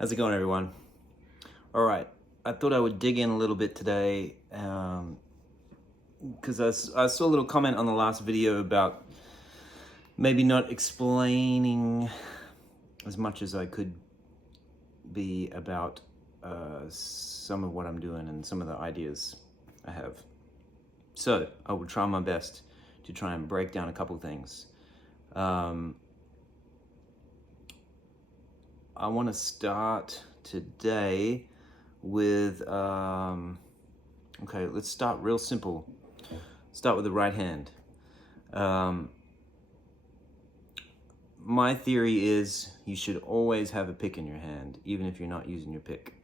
How's it going, everyone? All right, I thought I would dig in a little bit today because I saw a little comment on the last video about maybe not explaining as much as I could be about some of what I'm doing and some of the ideas I have. So I will try my best to try and break down a couple things. I want to start today with, okay, let's start real simple. Start with the right hand. My theory is you should always have a pick in your hand, even if you're not using your pick.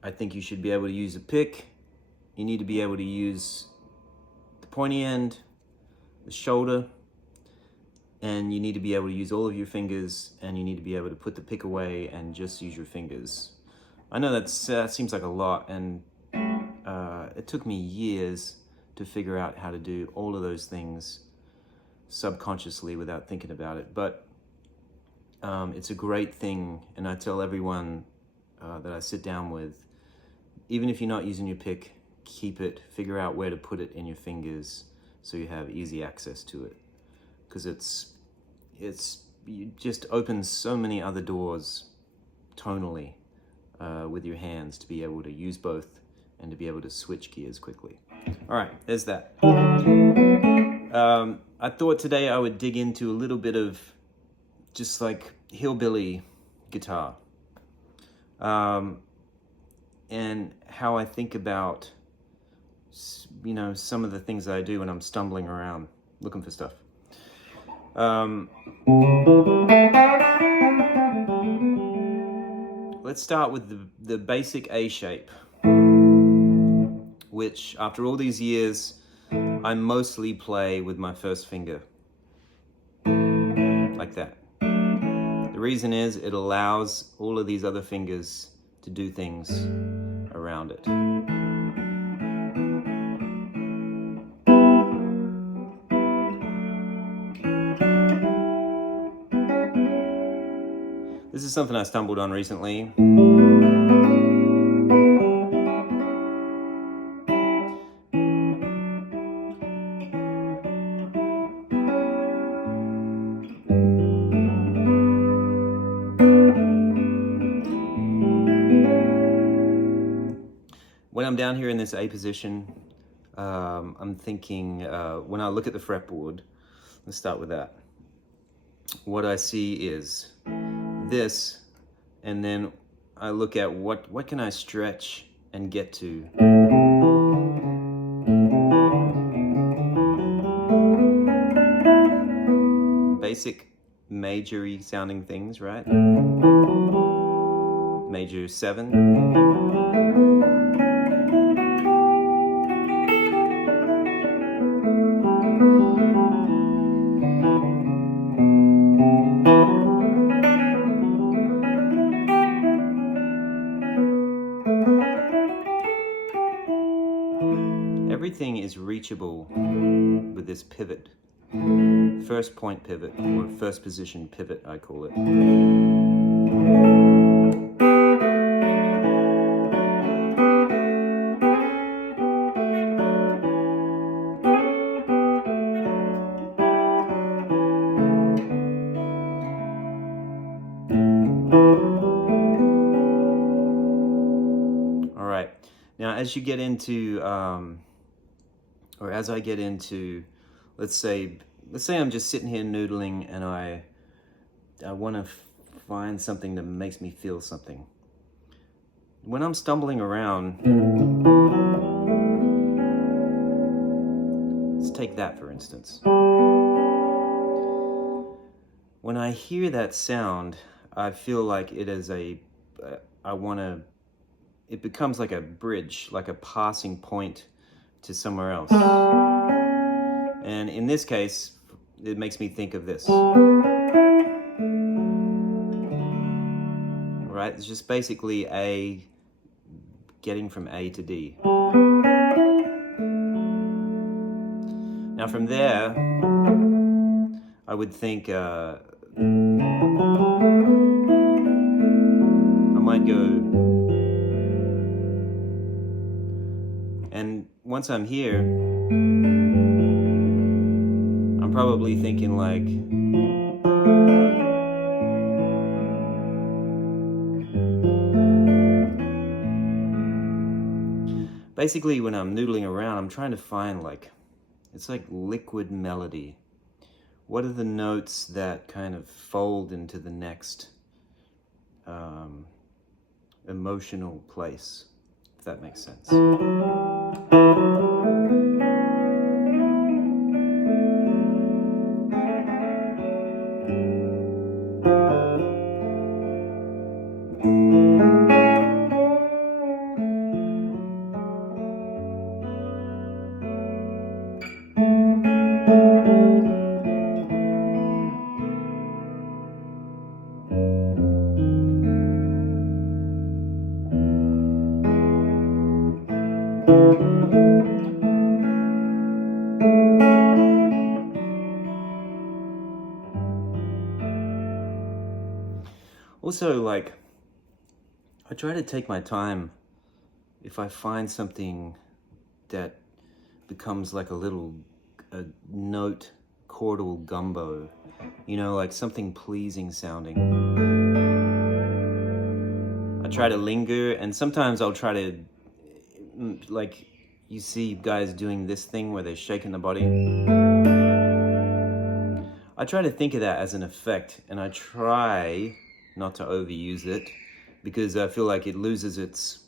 I think you should be able to use a pick. You need to be able to use the pointy end, the shoulder, and you need to be able to use all of your fingers, and you need to be able to put the pick away and just use your fingers. I know that seems like a lot, and it took me years to figure out how to do all of those things subconsciously without thinking about it. But it's a great thing, and I tell everyone that I sit down with, even if you're not using your pick, keep it, figure out where to put it in your fingers so you have easy access to it. Because it just opens so many other doors tonally with your hands to be able to use both and to be able to switch gears quickly. All right, there's that. I thought today I would dig into a little bit of just like hillbilly guitar and how I think about, you know, some of the things that I do when I'm stumbling around looking for stuff. Let's start with the basic A shape, which after all these years, I mostly play with my first finger, like that. The reason is it allows all of these other fingers to do things around it. This is something I stumbled on recently. When I'm down here in this A position, I'm thinking, when I look at the fretboard, let's start with that. What I see is this, and then I look at what can I stretch and get to. Basic major-y sounding things, right? Major 7. reachable with this pivot. First point pivot, or first position pivot, I call it. All right, now as you get into, or as I get into, let's say I'm just sitting here noodling and I want to find something that makes me feel something. When I'm stumbling around, let's take that for instance. When I hear that sound, I feel like it is it becomes like a bridge, like a passing point to somewhere else. And in this case, it makes me think of this. Right? It's just basically getting from A to D. Now from there, I would think I might go, and once I'm here, I'm probably thinking like, basically when I'm noodling around, I'm trying to find like, it's like liquid melody. What are the notes that kind of fold into the next emotional place, if that makes sense? Also, like, I try to take my time. If I find something that becomes like a note chordal gumbo, you know, like something pleasing sounding, I try to linger, and sometimes I'll try to, like, you see guys doing this thing where they're shaking the body. I try to think of that as an effect, and I try not to overuse it, because I feel like it loses its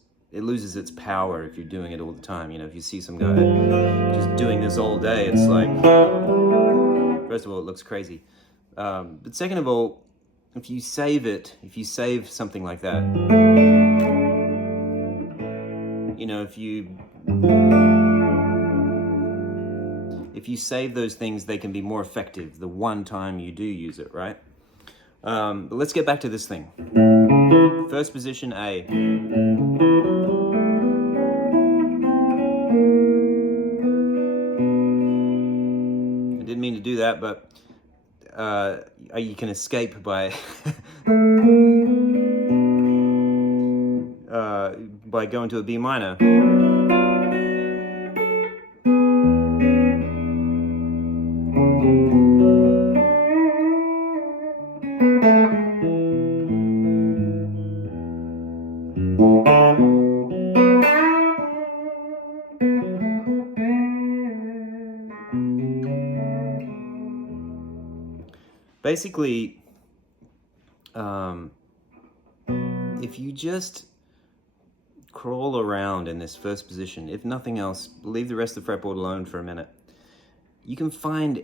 power if you're doing it all the time. You know, if you see some guy just doing this all day, it's like, first of all, it looks crazy. But second of all, if you save something like that, you know, if you save those things, they can be more effective the one time you do use it, right? But let's get back to this thing. First position A. I didn't mean to do that, but you can escape by by going to a B minor. Basically, if you just crawl around in this first position, if nothing else, leave the rest of the fretboard alone for a minute, you can find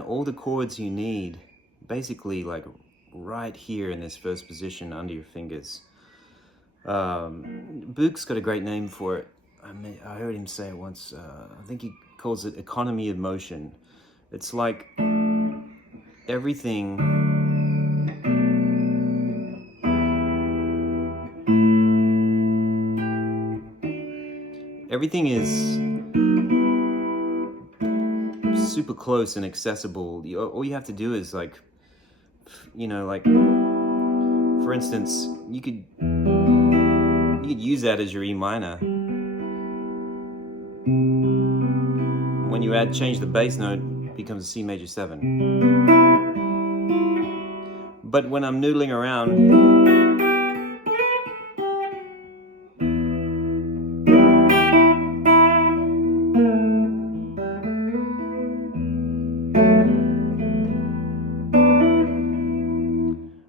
all the chords you need, basically like right here in this first position under your fingers. Buke's got a great name for it. I heard him say it once. I think he calls it economy of motion. It's like everything is super close and accessible. All you have to do is like, you know, like for instance, you could use that as your E minor. When you change the bass note, it becomes a C major 7. But when I'm noodling around,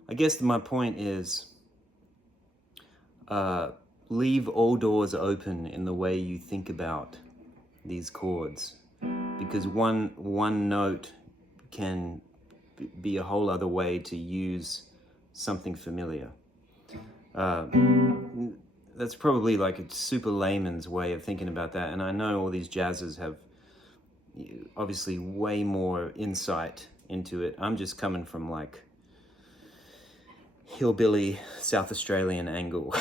I guess my point is, leave all doors open in the way you think about these chords, because one note can be a whole other way to use something familiar. That's probably like a super layman's way of thinking about that, and I know all these jazzers have obviously way more insight into it. I'm just coming from like hillbilly South Australian angle.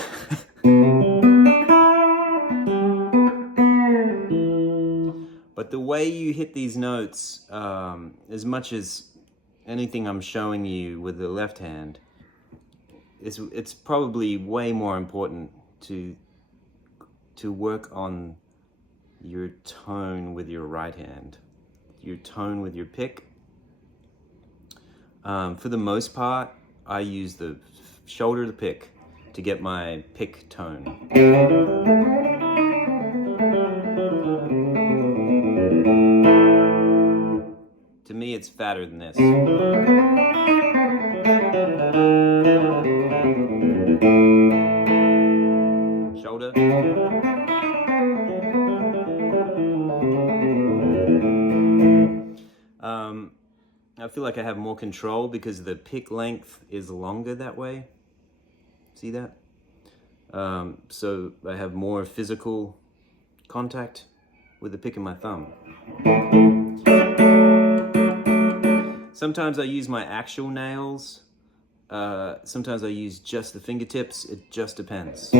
But the way you hit these notes, as much as anything I'm showing you with the left hand, it's probably way more important to work on your tone with your right hand, your tone with your pick. For the most part, I use the shoulder of the pick to get my pick tone. To me, it's fatter than this. Shoulder. I feel like I have more control because the pick length is longer that way. See that? So I have more physical contact with the pick of my thumb. Sometimes I use my actual nails. Sometimes I use just the fingertips. It just depends.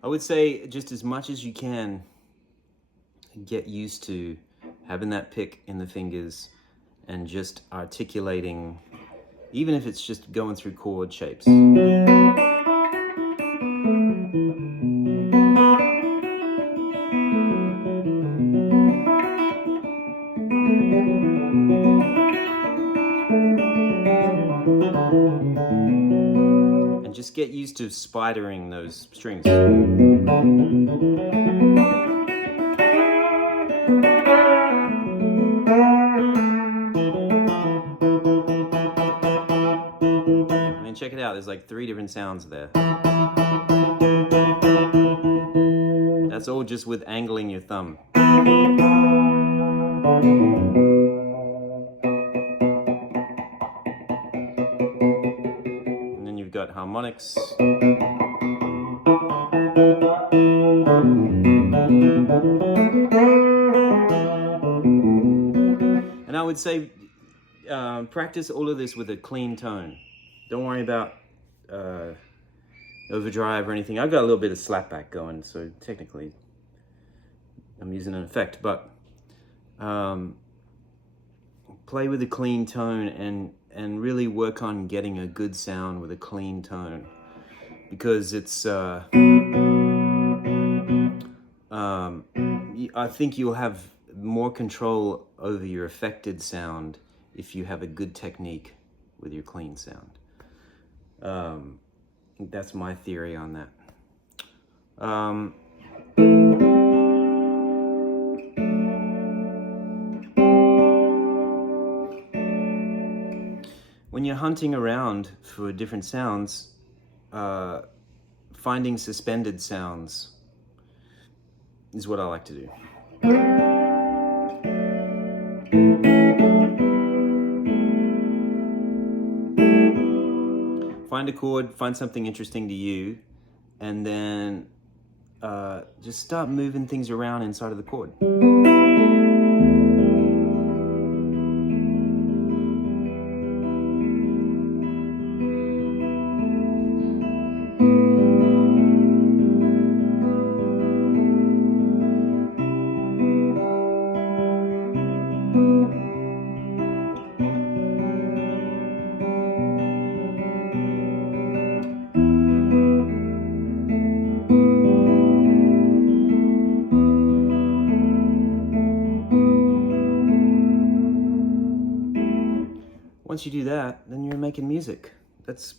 I would say just as much as you can, get used to having that pick in the fingers and just articulating, even if it's just going through chord shapes. And just get used to spidering those strings. I mean, check it out, there's like 3 different sounds there. That's all just with angling your thumb. And then you've got harmonics. And I would say practice all of this with a clean tone. Don't worry about overdrive or anything. I've got a little bit of slapback going, so technically I'm using an effect, but play with a clean tone and really work on getting a good sound with a clean tone, because it's I think you'll have more control over your affected sound if you have a good technique with your clean sound. That's my theory on that. When you're hunting around for different sounds, finding suspended sounds is what I like to do. Find a chord, find something interesting to you, and then just start moving things around inside of the chord. Once you do that, then you're making music. That's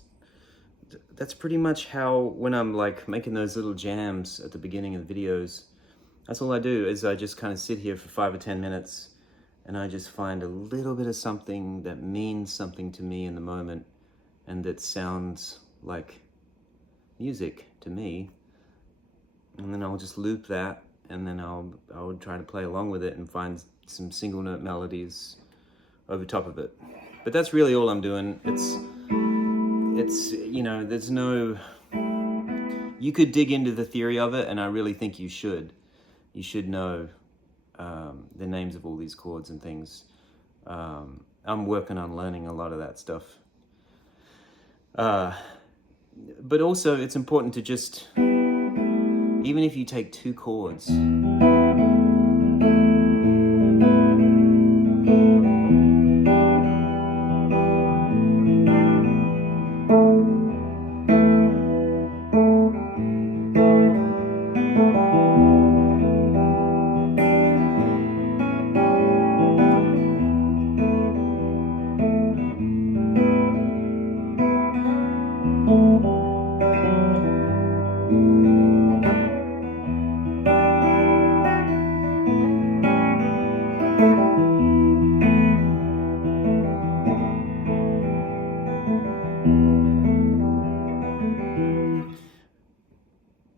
pretty much how, when I'm like making those little jams at the beginning of the videos, that's all I do, is I just kind of sit here for 5 or 10 minutes and I just find a little bit of something that means something to me in the moment and that sounds like music to me. And then I'll just loop that, and then I would try to play along with it and find some single note melodies over top of it. But that's really all I'm doing. It's you know, there's no, you could dig into the theory of it, and I really think you should. You should know the names of all these chords and things. I'm working on learning a lot of that stuff. But also it's important to just, even if you take 2 chords,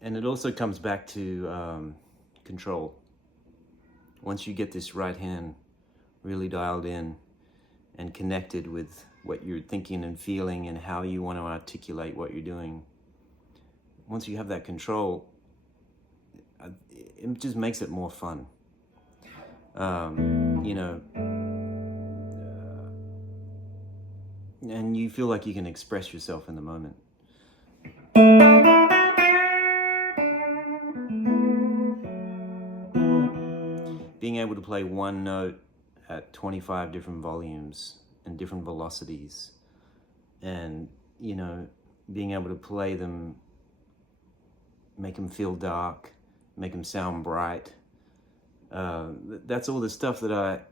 and it also comes back to control. Once you get this right hand really dialed in and connected with what you're thinking and feeling and how you want to articulate what you're doing, once you have that control, it just makes it more fun. You know, and you feel like you can express yourself in the moment. Being able to play one note at 25 different volumes and different velocities, and, you know, being able to play them, make them feel dark, make them sound bright. That's all the stuff that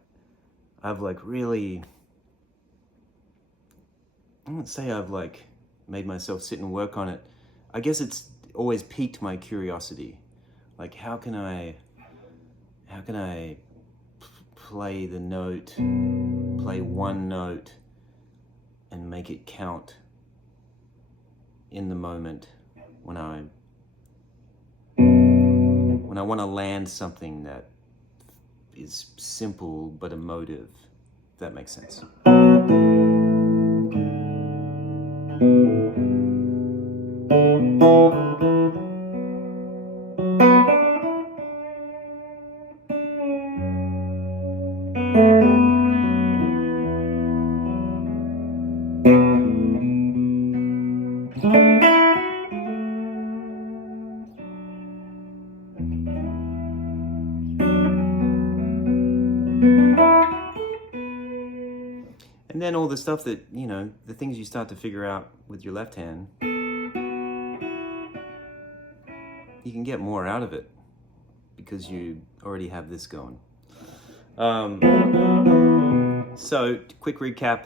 I've like really, I won't say I've like made myself sit and work on it. I guess it's always piqued my curiosity. Like, how can I play the note, play one note and make it count in the moment when I want to land something that is simple but emotive, if that makes sense. And then all the stuff that, you know, the things you start to figure out with your left hand, you can get more out of it because you already have this going. So, quick recap.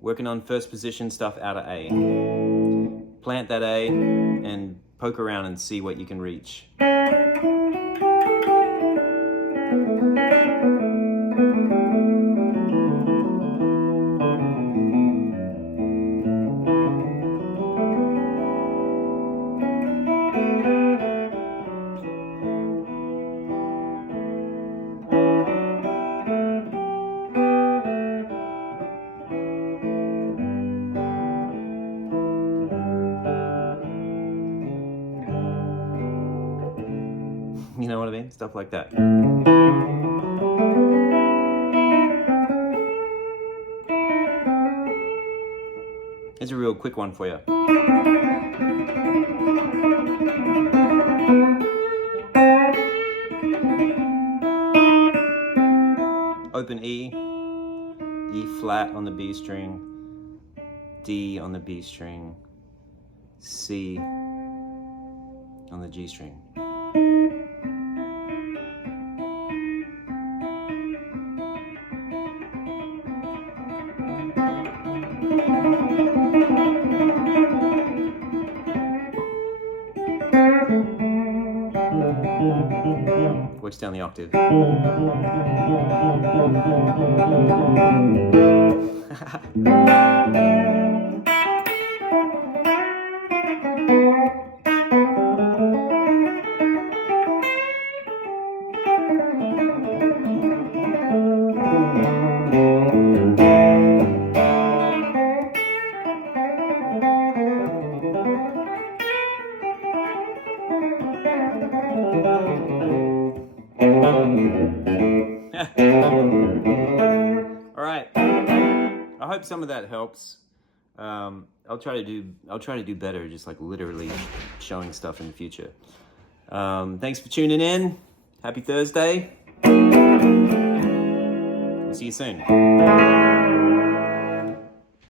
Working on first position stuff out of A. Plant that A and poke around and see what you can reach. okay? Stuff like that. Here's a real quick one for you. Open E, E flat on the B string, D on the B string, C on the G string. Works down the octave. All right. I hope some of that helps. I'll try to do better, just like literally showing stuff in the future. Thanks for tuning in. Happy Thursday. We'll see you soon.